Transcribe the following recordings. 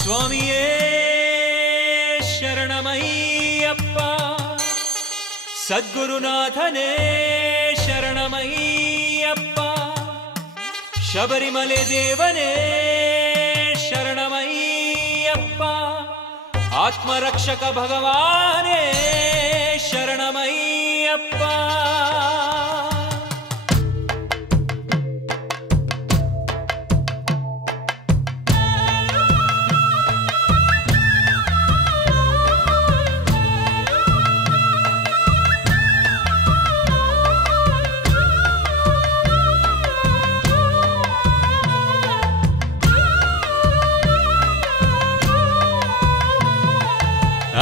ಸ್ವಾಮಿಯೇ ಶರಣಮಯ್ಯಪ್ಪ, ಸದ್ಗುರುನಾಥನೇ ಶರಣಮಯ್ಯಪ್ಪ, ಶಬರಿಮಲೆ ದೇವನೇ ಶರಣಮಯ್ಯಪ್ಪ, ಆತ್ಮರಕ್ಷಕ ಭಗವಾನೇ ಶರಣಮಯ್ಯಪ್ಪ.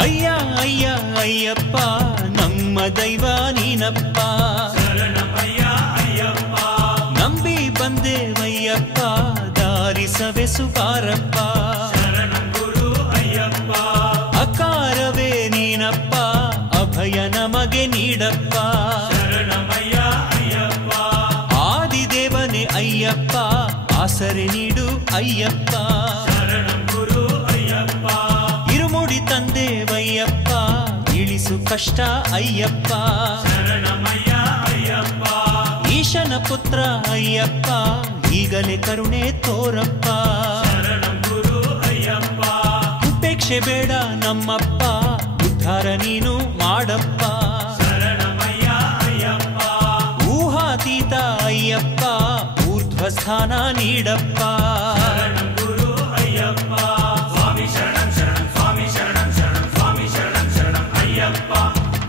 ಅಯ್ಯ ಅಯ್ಯ ಅಯ್ಯಪ್ಪ ನಮ್ಮ ದೈವ ನೀನಪ್ಪ, ಶರಣಮಯ್ಯ ಅಯ್ಯಪ್ಪ, ನಂಬಿ ಬಂದೇವಯ್ಯಪ್ಪ ದಾರಿಸವೆ ಸುಪಾರಪ್ಪ, ಶರಣಂ ಗುರು ಅಯ್ಯಪ್ಪ, ಅಕಾರವೇ ನೀನಪ್ಪ ಅಭಯ ನಮಗೆ ನೀಡಪ್ಪ, ಶರಣಮಯ್ಯ ಅಯ್ಯಪ್ಪ, ಆದಿದೇವನೇ ಅಯ್ಯಪ್ಪ ಆಸರೆ ನೀಡು ಅಯ್ಯಪ್ಪ, ಶರಣಂ ಗುರು ಅಯ್ಯಪ್ಪ, ಇರುಮುಡಿ ತಂದೇವಯ್ಯಪ್ಪ ಇಳಿಸು ಕಷ್ಟ ಅಯ್ಯಪ್ಪ, ಶರಣಮಯ್ಯ ಅಯ್ಯಪ್ಪ, ಈಶನ ಪುತ್ರ ಅಯ್ಯಪ್ಪ ಈಗಲೇ ಕರುಣೆ ತೋರಪ್ಪ, ಶರಣಂ ಗುರು ಅಯ್ಯಪ್ಪ, ಉಪೇಕ್ಷೆ ಬೇಡ ನಮ್ಮಪ್ಪ ಉದ್ಧಾರ ನೀನು ಮಾಡಪ್ಪ, ಶರಣಮಯ್ಯ ಅಯ್ಯಪ್ಪ, ಊಹಾತೀತ ಅಯ್ಯಪ್ಪ ಊರ್ಧ್ವಸ್ಥಾನ ನೀಡಪ್ಪ, ಶರಣಂ ಗುರು ಅಯ್ಯಪ್ಪ, ಸ್ವಾಮಿ ಶರಣಂ ಶರಣಂ ಸ್ವಾಮಿ ಶರಣಂ ಶರಣಂ ಸ್ವಾಮಿ ಶರಣಂ ಶರಣಂ ಅಯ್ಯಪ್ಪ,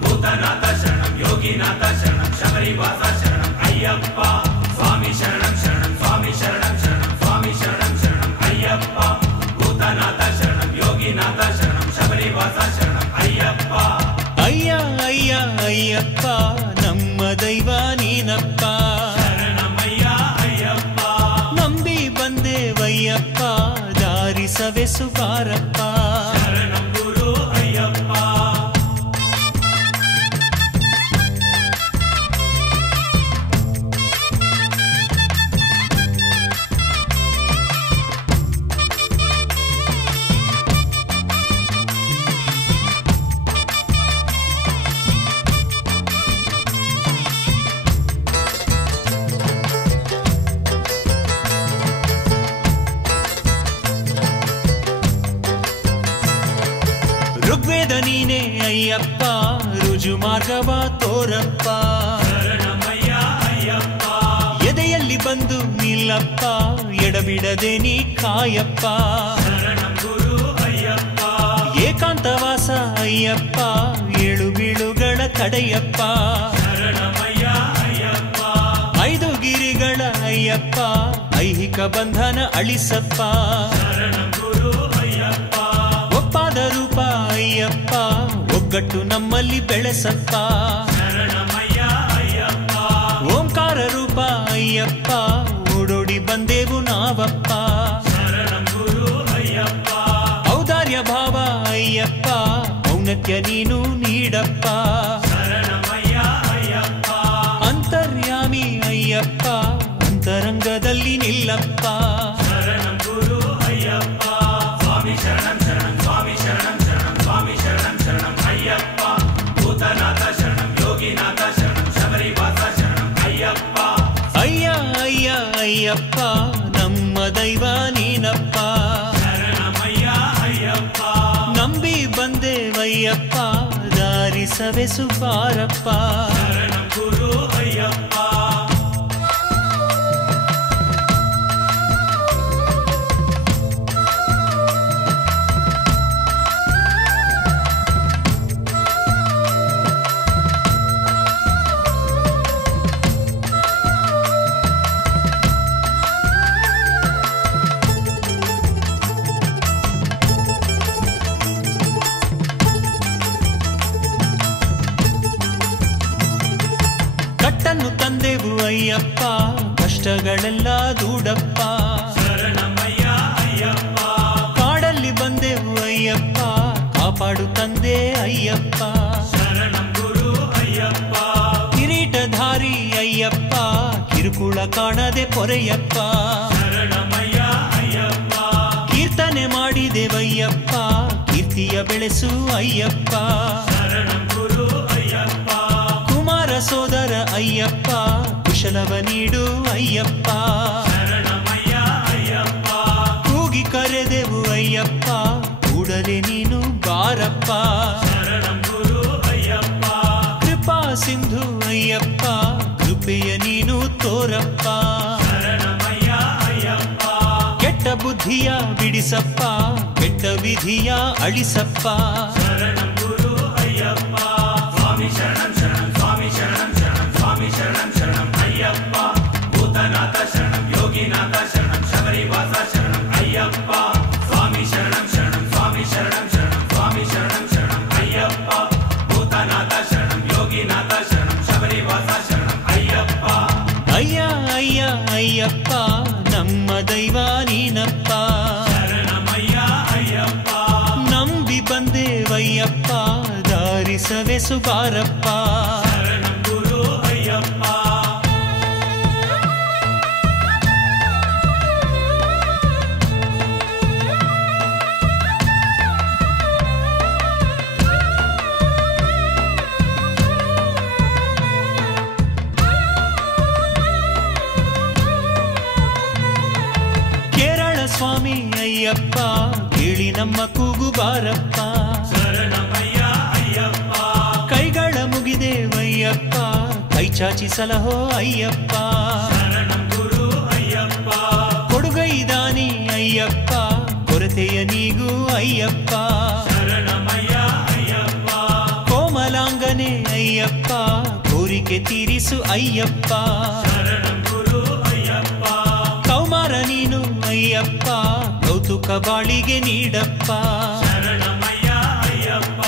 ಭೂತನಾಥ ಶರಣಂ ಯೋಗಿನಾಥ ಶರಣಂ ಶಬರಿವಾಸ ಶರಣಂ ಅಯ್ಯಪ್ಪ, ಸ್ವಾಮಿ ಶರಣಂ ಶರಣಂ ಸ್ವಾಮಿ ಶರಣಂ ಶರಣಂ ಸ್ವಾಮಿ ಶರಣಂ ಶರಣಂ ಅಯ್ಯಪ್ಪ, ಭೂತನಾಥ ಶರಣಂ ಯೋಗಿನಾಥ ಶರಣಂ ಶಬರಿವಾಸ ಶರಣಂ ಅಯ್ಯಪ್ಪ. ಅಯ್ಯ ಅಯ್ಯ ಅಯ್ಯಪ್ಪ ನಮ್ಮ ದೈವ ನೀನಪ್ಪ, ಶರಣಮಯ್ಯ ಅಯ್ಯಪ್ಪ, ನಂಬಿ ಬಂದೇವಯ್ಯಪ್ಪ ದಾರಿಸವೆ ಸುಪಾರಪ್ಪ, ಶರಣಂ ಗುರು ಅಯ್ಯಪ್ಪ, ಋಗ್ವೇದ ನೀನೇ ಅಯ್ಯಪ್ಪ ರುಜು ಮಾರ್ಗವ ತೋರಪ್ಪ, ಶರಣಮಯ್ಯ ಅಯ್ಯಪ್ಪ, ಎದೆಯಲ್ಲಿ ಬಂದು ನಿಲ್ಲಪ್ಪ ಎಡಬಿಡದೆ ನೀ ಕಾಯಪ್ಪ, ಶರಣಂ ಗುರು ಅಯ್ಯಪ್ಪ, ಏಕಾಂತವಾಸ ಅಯ್ಯಪ್ಪ ಏಳು ಬೀಳುಗಳ ತಡೆಯಪ್ಪ, ಶರಣಮಯ್ಯ ಅಯ್ಯಪ್ಪ, ಐದು ಗಿರಿಗಳ ಅಯ್ಯಪ್ಪ ಐಹಿಕ ಬಂಧನ ಅಳಿಸಪ್ಪ, ಶರಣಂ ಗುರು ಅಯ್ಯಪ್ಪ, ಒಪ್ಪಾದ ರೂಪ ಅಯ್ಯಪ್ಪ ಒಗ್ಗಟ್ಟು ನಮ್ಮಲ್ಲಿ ಬೆಳೆಸಪ್ಪ, ಶರಣಮಯ್ಯ ಅಯ್ಯಪ್ಪ, ಓಂಕಾರ ರೂಪ ಅಯ್ಯಪ್ಪ ಓಡೋಡಿ ಬಂದೆವು ನಾವಪ್ಪ, ಶರಣಂ ಗುರು ಅಯ್ಯಪ್ಪ, ಔದಾರ್ಯ ಭಾವ ಅಯ್ಯಪ್ಪ ಔನ್ನತ್ಯ ನೀನು ನೀಡಪ್ಪ, ಶರಣಮಯ್ಯ ಅಯ್ಯಪ್ಪ, ಅಂತರ್ಯಾಮಿ ಅಯ್ಯಪ್ಪ ಅಂತರಂಗದಲ್ಲಿ ನಿಲ್ಲಪ್ಪ, ಶರಣಂ ಗುರು ಅಯ್ಯಪ್ಪ, ಸ್ವಾಮಿ ಶರಣಂ ಶರಣಂ ಸ್ವಾಮಿ ಶರಣಂ ಶರಣಂ ಸ್ವಾಮಿ ಶರಣಂ ಶರಣಂ ಅಯ್ಯಪ್ಪ, ಭೂತನಾಥ ಶರಣಂ ಯೋಗಿನಾಥ ಶರಣಂ ಶಬರಿವಾಸ ಶರಣಂ ಅಯ್ಯಪ್ಪ, ಅಯ್ಯ ಅಯ್ಯ ಅಯ್ಯಪ್ಪ ನಮ್ಮ ದೈವ ನೀನಪ್ಪ, ಶರಣಮಯ್ಯ ಅಯ್ಯಪ್ಪ, ನಂಬಿ ಬಂದೇವಯ್ಯಪ್ಪ ದಾರಿಸವೆ ಸುಪಾರಪ್ಪ, ಶರಣಂ ಗುರು ಅಯ್ಯಪ್ಪ, ಕಟ್ಟನ್ನು ತಂದೆವು ಅಯ್ಯಪ್ಪ ಕಷ್ಟಗಳೆಲ್ಲ ದೂಡಪ್ಪ, ಶರಣಮಯ್ಯ ಅಯ್ಯಪ್ಪ, ಕಾಡಲ್ಲಿ ಬಂದೆವು ಅಯ್ಯಪ್ಪ ಕಾಪಾಡು ತಂದೆ ಅಯ್ಯಪ್ಪ, ಶರಣಂ ಗುರು ಅಯ್ಯಪ್ಪ, ಕಿರೀಟಧಾರಿ ಅಯ್ಯಪ್ಪ ಕಿರುಕುಳ ಕಾಣದೆ ಪೊರೆಯಪ್ಪ, ಶರಣಮಯ್ಯ ಅಯ್ಯಪ್ಪ, ಕೀರ್ತನೆ ಮಾಡಿದೆವಯ್ಯ ಅಯ್ಯಪ್ಪ ಕೀರ್ತಿಯ ಬೆಳೆಸು ಅಯ್ಯಪ್ಪ ಶರಣಂ ಗುರು ಅಯ್ಯಪ್ಪ ಕುಮಾರ ಸೋದರ ಅಯ್ಯಪ್ಪ ಕುಶಲವ ನೀಡು ಅಯ್ಯಪ್ಪ ಶರಣಮಯ್ಯ ಅಯ್ಯಪ್ಪ ಕೂಗಿ ಕರೆದೆವು ಅಯ್ಯಪ್ಪ ಕೂಡಲೇ ನೀನು ಬಾರಪ್ಪ ಶರಣಂ ಗುರು ಅಯ್ಯಪ್ಪ ಕೃಪಾ ಸಿಂಧು ಅಯ್ಯಪ್ಪ ಕೃಪೆಯ ನೀನು ತೋರಪ್ಪ ಶರಣಮಯ್ಯ ಅಯ್ಯಪ್ಪ ಕೆಟ್ಟ ಬುದ್ಧಿಯ ಬಿಡಿಸಪ್ಪ ಕೆಟ್ಟ ವಿಧಿಯ ಅಳಿಸಪ್ಪ ಶರಣಂ ಗುರು ಅಯ್ಯಪ್ಪ ಸ್ವಾಮಿ ಶರಣಂ ಶರಣಂ ಸ್ವಾಮಿ ಶರಣಂ ಶರಣಂ ಸ್ವಾಮಿ ಶರಣಂ ಶರಣಂ ಅಯ್ಯಪ್ಪ ಭೂತನಾಥ ಶರಣಂ ಯೋಗಿನಾಥ ಶರಣಂ ಶಬರಿವಾಸ ಶರಣಂ ಅಯ್ಯಪ್ಪ ಸ್ವಾಮಿ ಶರಣಂ ಶರಣಂ ಸ್ವಾಮಿ ಶರಣಂ ಶರಣಂ ಸ್ವಾಮಿ ಶರಣಂ ಶರಣಂ ಅಯ್ಯಪ್ಪ ಭೂತನಾಥ ಶರಣಂ ಯೋಗಿನಾಥ ಶರಣಂ ಶಬರಿವಾಸ ಶರಣಂ ಅಯ್ಯಪ್ಪ ಅಯ್ಯ ಅಯ್ಯ ಅಯ್ಯಪ್ಪ ನಮ್ಮ ದೈವ ನೀನಪ್ಪ ಶರಣಮಯ್ಯ ಅಯ್ಯಪ್ಪ ನಂಬಿ ಬಂದೇವಯ್ಯಪ್ಪ ದಾರಿಸವೆಸು ಬಾರಪ್ಪ ಶರಣಂ ಗುರು ಅಯ್ಯಪ್ಪ ಕೇರಳ ಸ್ವಾಮಿ ಅಯ್ಯಪ್ಪ ಕೇಳಿ ನಮ್ಮ ಕೂಗು ಬಾರಪ್ಪ ಶರಣಮಯ್ಯ ಅಯ್ಯಪ್ಪ ಕೈಗಳ ಮುಗಿದೇವಯ್ಯಪ್ಪ ಕೈ ಚಾಚಿ ಸಲಹೋ ಅಯ್ಯಪ್ಪ ಶರಣಂ ಗುರು ಅಯ್ಯಪ್ಪ ಕೊಡುಗೈದಾನಿ ಅಯ್ಯಪ್ಪ ಕೊರತೆಯ ನೀಗೂ ಅಯ್ಯಪ್ಪ ಶರಣಮಯ್ಯ ಅಯ್ಯಪ್ಪ ಕೋಮಲಾಂಗನೆ ಅಯ್ಯಪ್ಪ ಕೋರಿಕೆ ತೀರಿಸು ಅಯ್ಯಪ್ಪ ಶರಣಂ ಗುರು ಅಯ್ಯಪ್ಪ ಕೌಮಾರ ನೀನು ಅಯ್ಯಪ್ಪ ಕೌತುಕ ಬಾಳಿಗೆ ನೀಡಪ್ಪ ಶರಣಮಯ್ಯ ಅಯ್ಯಪ್ಪ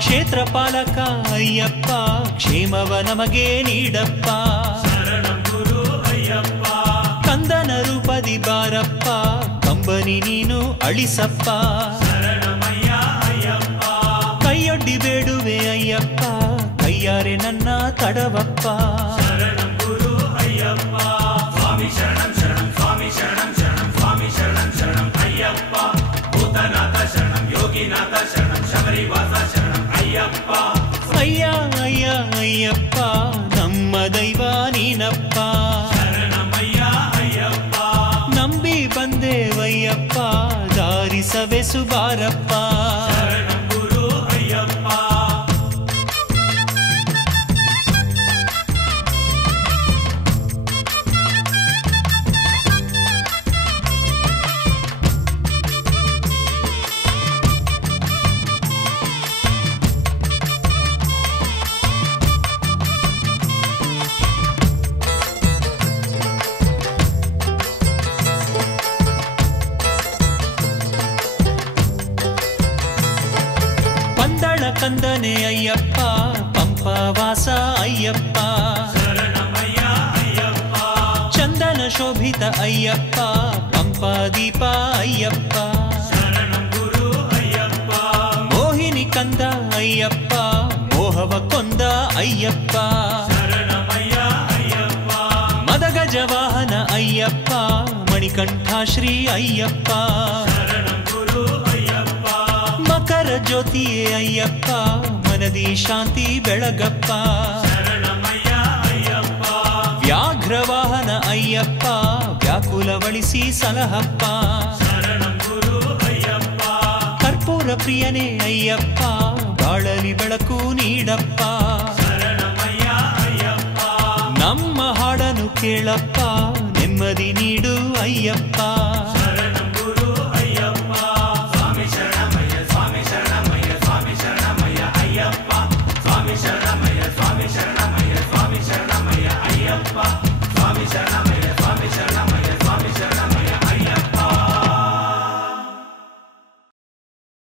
ಕ್ಷೇತ್ರ ಪಾಲಕ ಅಯ್ಯಪ್ಪ ಕ್ಷೇಮವ ನಮಗೆ ನೀಡಪ್ಪ ಶರಣಂ ಗುರು ಅಯ್ಯಪ್ಪ ಕಂದನ ರೂಪದಿ ಬಾರಪ್ಪ ಕಂಬನಿ ನೀನು ಅಳಿಸಪ್ಪ ಶರಣಮಯ್ಯ ಅಯ್ಯಪ್ಪ ಕೈಯೊಡ್ಡಿ ಬೇಡುವೆ ಅಯ್ಯಪ್ಪ ಕೈಯಾರೆ ನನ್ನ ತಡವಪ್ಪ ಶರಣಂ ಗುರು ಅಯ್ಯಪ್ಪ ಸ್ವಾಮಿ ಶರಣಂ ಶರಣಂ ಸ್ವಾಮಿ ಶರಣಂ ಶರಣಂ ಸ್ವಾಮಿ ಶರಣಂ ಶರಣಂ ಅಯ್ಯಪ್ಪ ಭೂತನಾಥ ಶರಣಂ ಯೋಗಿನಾಥ ಶರಣಂ ಶಬರಿವಾಸ ಶರಣಂ ಅಯ್ಯಪ್ಪ ಅಯ್ಯ ಅಯ್ಯ ಅಯ್ಯಪ್ಪ ನಮ್ಮ ದೈವ ನೀನಪ್ಪ ಶರಣಮಯ್ಯ ಅಯ್ಯಪ್ಪ ನಂಬಿ ಬಂದೇವಯ್ಯಪ್ಪ ದಾರಿಸವೆಸು ಬಾರಪ್ಪ ಶರಣಂ ಗುರು ಅಯ್ಯಪ್ಪ ಪಂದಳ ಕಂದನೆ ಅಯ್ಯಪ್ಪ ಪಂಪವಾಸ ಅಯ್ಯಪ್ಪ ಶರಣಮಯ್ಯ ಅಯ್ಯಪ್ಪ ಚಂದನ ಶೋಭಿತ ಅಯ್ಯಪ್ಪ ಪಂಪದೀಪ ಅಯ್ಯಪ್ಪ ಶರಣಂ ಗುರು ಅಯ್ಯಪ್ಪ ಮೋಹಿನಿ ಕಂದ ಅಯ್ಯಪ್ಪ ಮೋಹವ ಕೊಂದ ಅಯ್ಯಪ್ಪ ಶರಣಮಯ್ಯ ಅಯ್ಯಪ್ಪ ಮದಗಜ ವಾಹನ ಅಯ್ಯಪ್ಪ ಮಣಿಕಂಠ ಶ್ರೀ ಅಯ್ಯಪ್ಪ ಶರಣಂ ಗುರು ಅಯ್ಯಪ್ಪ ಮಕರ ಜ್ಯೋತಿಯೇ ಅಯ್ಯಪ್ಪ ಮನದಿ ಶಾಂತಿ ಬೆಳಗಪ್ಪ ಶರಣಮಯ್ಯ ಅಯ್ಯಪ್ಪ ವ್ಯಾಘ್ರ ವಾಹನ ಅಯ್ಯಪ್ಪ ವ್ಯಾಕುಲವಳಿಸಿ ಸಲಹಪ್ಪ ಶರಣಂ ಗುರು ಅಯ್ಯಪ್ಪ ಕರ್ಪೂರ ಪ್ರಿಯನೇ ಅಯ್ಯಪ್ಪ ಬಾಳಲಿ ಬೆಳಕು ನೀಡಪ್ಪ ಶರಣಮಯ್ಯ ಅಯ್ಯಪ್ಪ ನಮ್ಮ ಹಾಡನು ಕೇಳಪ್ಪ ನೆಮ್ಮದಿ ನೀಡು ಅಯ್ಯಪ್ಪ